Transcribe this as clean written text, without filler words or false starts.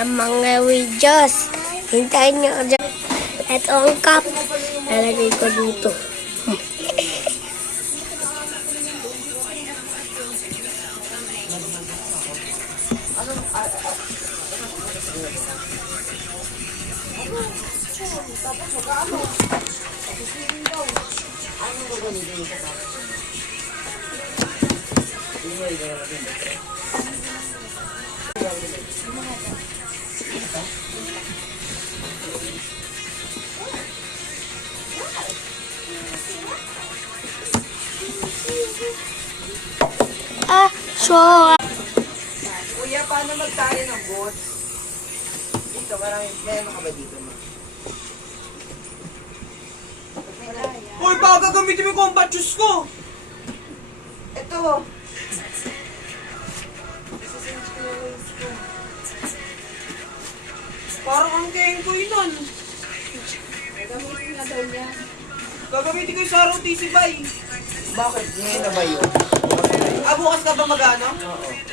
ng mga videos. Hintayin nyo ko dyan. Ito ang cup. Lalagay ko dito. Sure. Kuya, paano magtali ng boats? Dito, meron ka ba dito? Hoy, baka gagamitin mo yung combat shoes ko! Ito. Parang ang kengkoy nun. Gagamitin ko yung sa ROTC bay. Bakit? Ngayon na ba yun? Ah, bukas ka ba mag-ano? Oo.